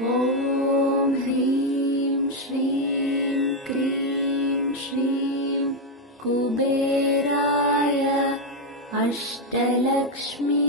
ॐ ह्रीं श्रीं क्रीं श्रीं कुबेराय अष्टलक्ष्मी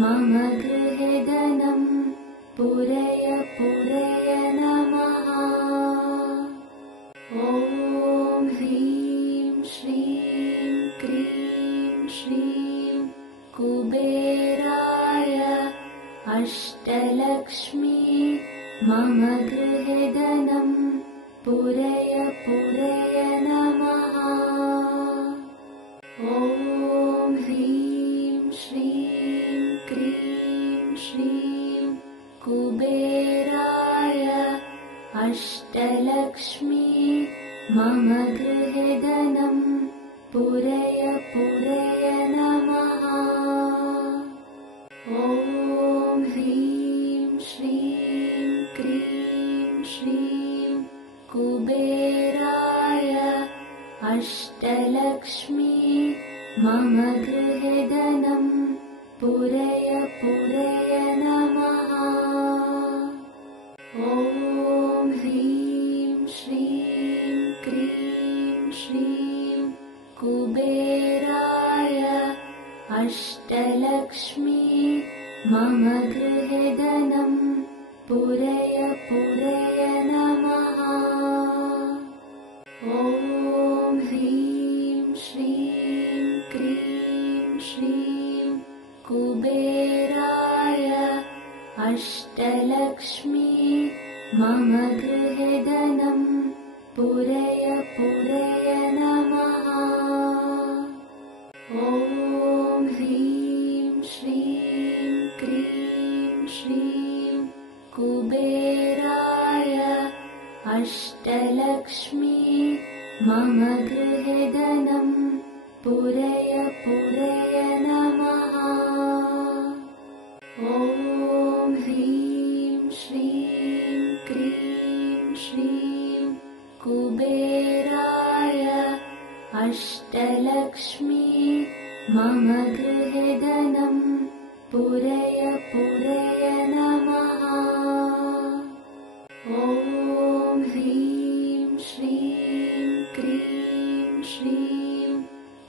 मम गृहे धनं पूरय पूरय नमः। ॐ ह्रीं श्रीं क्रीं श्रीं कुबेराय अष्टलक्ष्मी मम गृहे धनं पूरय पूरय नमः। ॐ ह्रीं श्रीं क्रीं श्रीं कुबेराय अष्टलक्ष्मी मम गृहे धनं पूरय पूरय नमः। ॐ ह्रीं श्रीं क्रीं श्रीं कुबेराय अष्टलक्ष्मी मम गृहे धनं पूरय पूरय नमः। ॐ ह्रीं श्रीं क्रीं श्रीं कुबेराय अष्टलक्ष्मी मम गृहे धनं पूरय पूरय नमः। ॐ ह्रीं श्रीं क्रीं श्रीं कुबेराय अष्टलक्ष्मी मम गृहे धनं पूरय पूरय नमः। ॐ ह्रीं श्रीं क्रीं श्रीं कुबेराय अष्टलक्ष्मी मम गृहे धनं पूरय पूरय नमः। ॐ ह्रीं श्रीं क्रीं श्रीं कुबेराय अष्टलक्ष्मी मम गृहे धनं पूरय पूरय नमः। ॐ ह्रीं श्रीं क्रीं श्रीं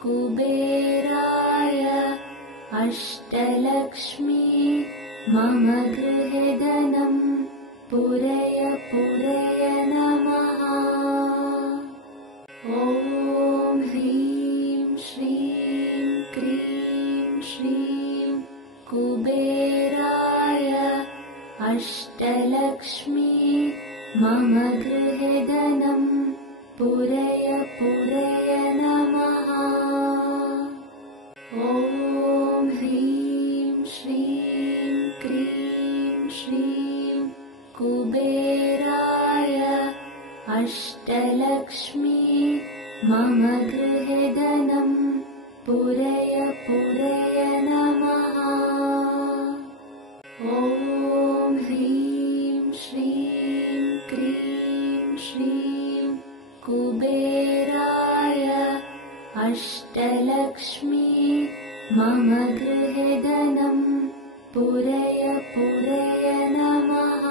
कुबेराय अष्टलक्ष्मी मम गृहे धनं पूरय पूरय नमः। ॐ ह्रीं श्रीं क्रीं श्रीं कुबेराय अष्टलक्ष्मी मम गृहे धनं पूरय पूरय नमः। ॐ ह्रीं श्रीं क्रीं श्रीं कुबेराय अष्टलक्ष्मी मम गृहे धनं पूरय पूरय नमः। ॐ ह्रीं श्रीं क्रीं श्रीं कुबेराय अष्टलक्ष्मी मम गृहे धनं पूरय पूरय नमः।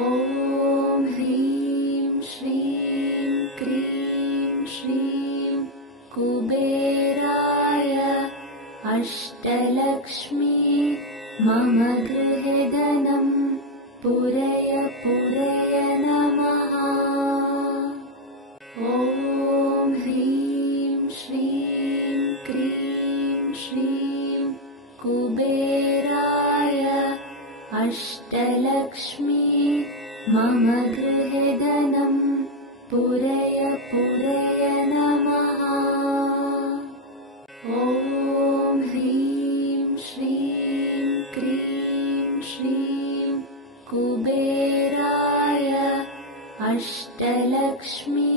ॐ ह्रीं श्रीं क्रीं श्रीं कुबेराय अष्टलक्ष्मी मम गृहे धनं पूरय पूरय नमः। ॐ ह्रीं श्रीं क्रीं श्रीं कुबेराय अष्टलक्ष्मी मम गृहे धनं पूरय पूरय नमः। ॐ ह्रीं श्रीं क्रीं श्रीं कुबेराय अष्टलक्ष्मी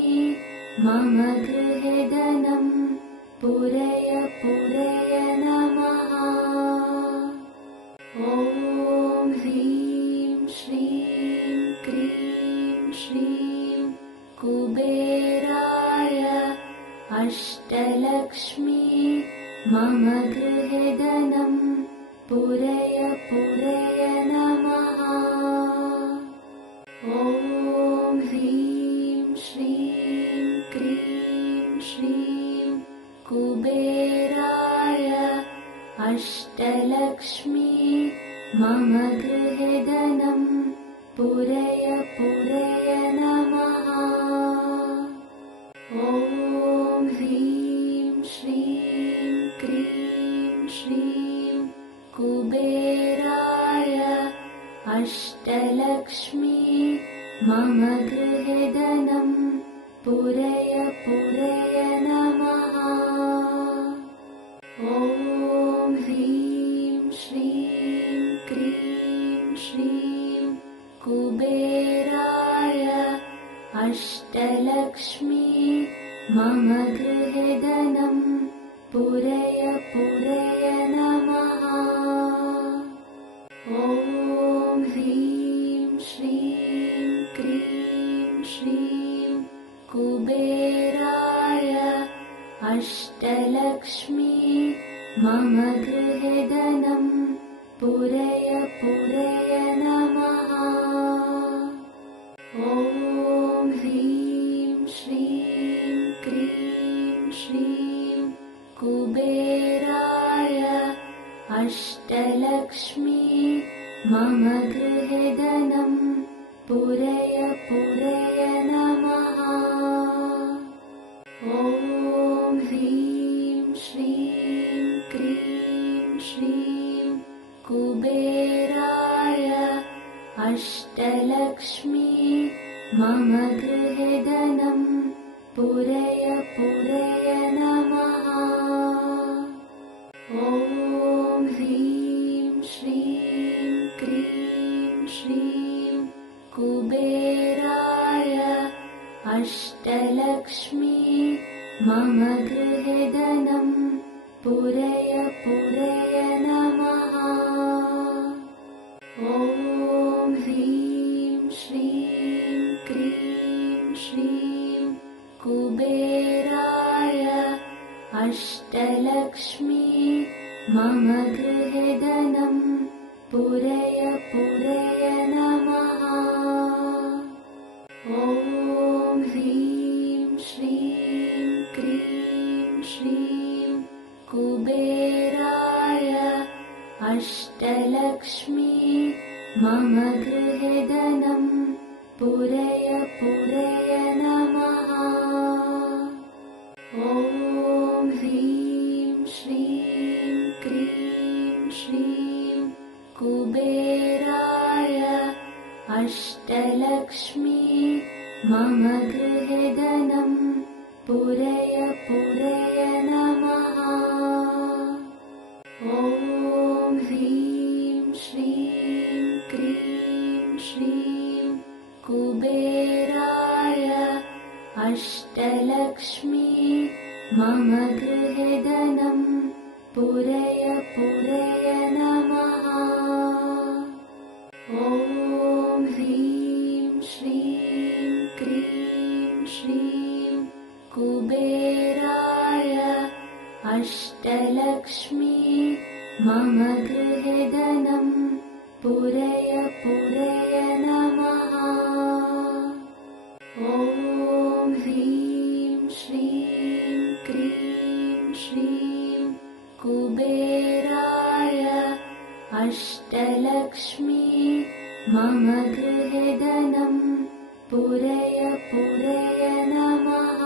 मम गृहे धनं पूरय पूरय नमः। ॐ ह्रीं श्रीं क्रीं श्रीं कुबेराय अष्टलक्ष्मी मम गृहे धनं पूरय पूरय नमः। मम गृहे धनं पूरय पूरय नमः। ॐ ह्रीं श्रीं क्रीं श्रीं कुबेराय अष्टलक्ष्मी मम गृहे धनं पूरय पूरय नमः। ॐ ह्रीं श्रीं क्रीं श्रीं कुबेराय अष्टलक्ष्मी मम गृहे धनं पूरय पूरय नमः। ॐ ह्रीं श्रीं क्रीं श्रीं कुबेराय अष्टलक्ष्मी मम गृहे धनं पूरय पूरय नमः। ॐ ह्रीं श्रीं क्रीं श्रीं कुबेराय अष्टलक्ष्मी मम गृहे धनं पूरय पूरय नमः। ॐ ह्रीं श्रीं क्रीं श्रीं कुबेराय अष्टलक्ष्मी मम गृहे धनं पूरय पूरय नमः। ॐ ह्रीं श्रीं क्रीं श्रीं कुबेराय अष्टलक्ष्मी मम गृहे धनं पूरय पूरय नमः। ॐ ह्रीं श्रीं क्रीं श्रीं कुबेराय अष्टलक्ष्मी मम गृहे धनं पूरय पूरय नमः। ॐ ह्रीं श्रीं क्रीं श्रीं कुबेराय अष्टलक्ष्मी मम गृहे धनं पूरय पूरय नमः। ॐ ह्रीं श्रीं क्रीं श्रीं कुबेराय अष्टलक्ष्मी मम गृहे धनं पूरय पूरय नमः। ॐ ह्रीं श्रीं क्रीं श्रीं कुबेराय अष्टलक्ष्मी मम गृहे धनं पूरय पूरय नमः। ॐ ह्रीं श्रीं क्रीं श्रीं कुबेराय अष्टलक्ष्मी मम गृहे धनं पूरय पूरय नमः। ॐ ह्रीं श्रीं क्रीं श्रीं कुबेराय अष्टलक्ष्मी मम गृहे धनं पूरय पूरय नमः।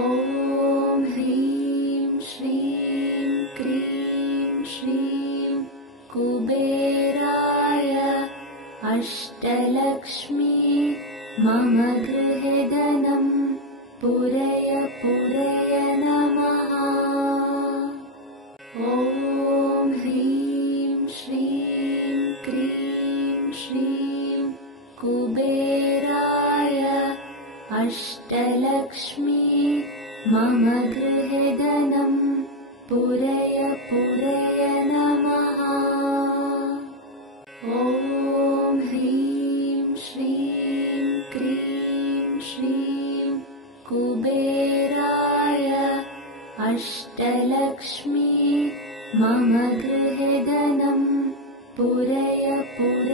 ॐ ह्रीं श्रीं क्रीं श्रीं कुबेराय अष्टलक्ष्मी मम गृहे धनं पूरय पूरय नमः। ॐ ह्रीं श्रीं क्रीं श्रीं कुबेराय अष्टलक्ष्मी मम गृहे धनं पूरय पूरय नमः। ॐ ह्रीं श्रीं क्रीं श्रीं कुबेराय अष्टलक्ष्मी मम गृहे धनं पूरय पूरय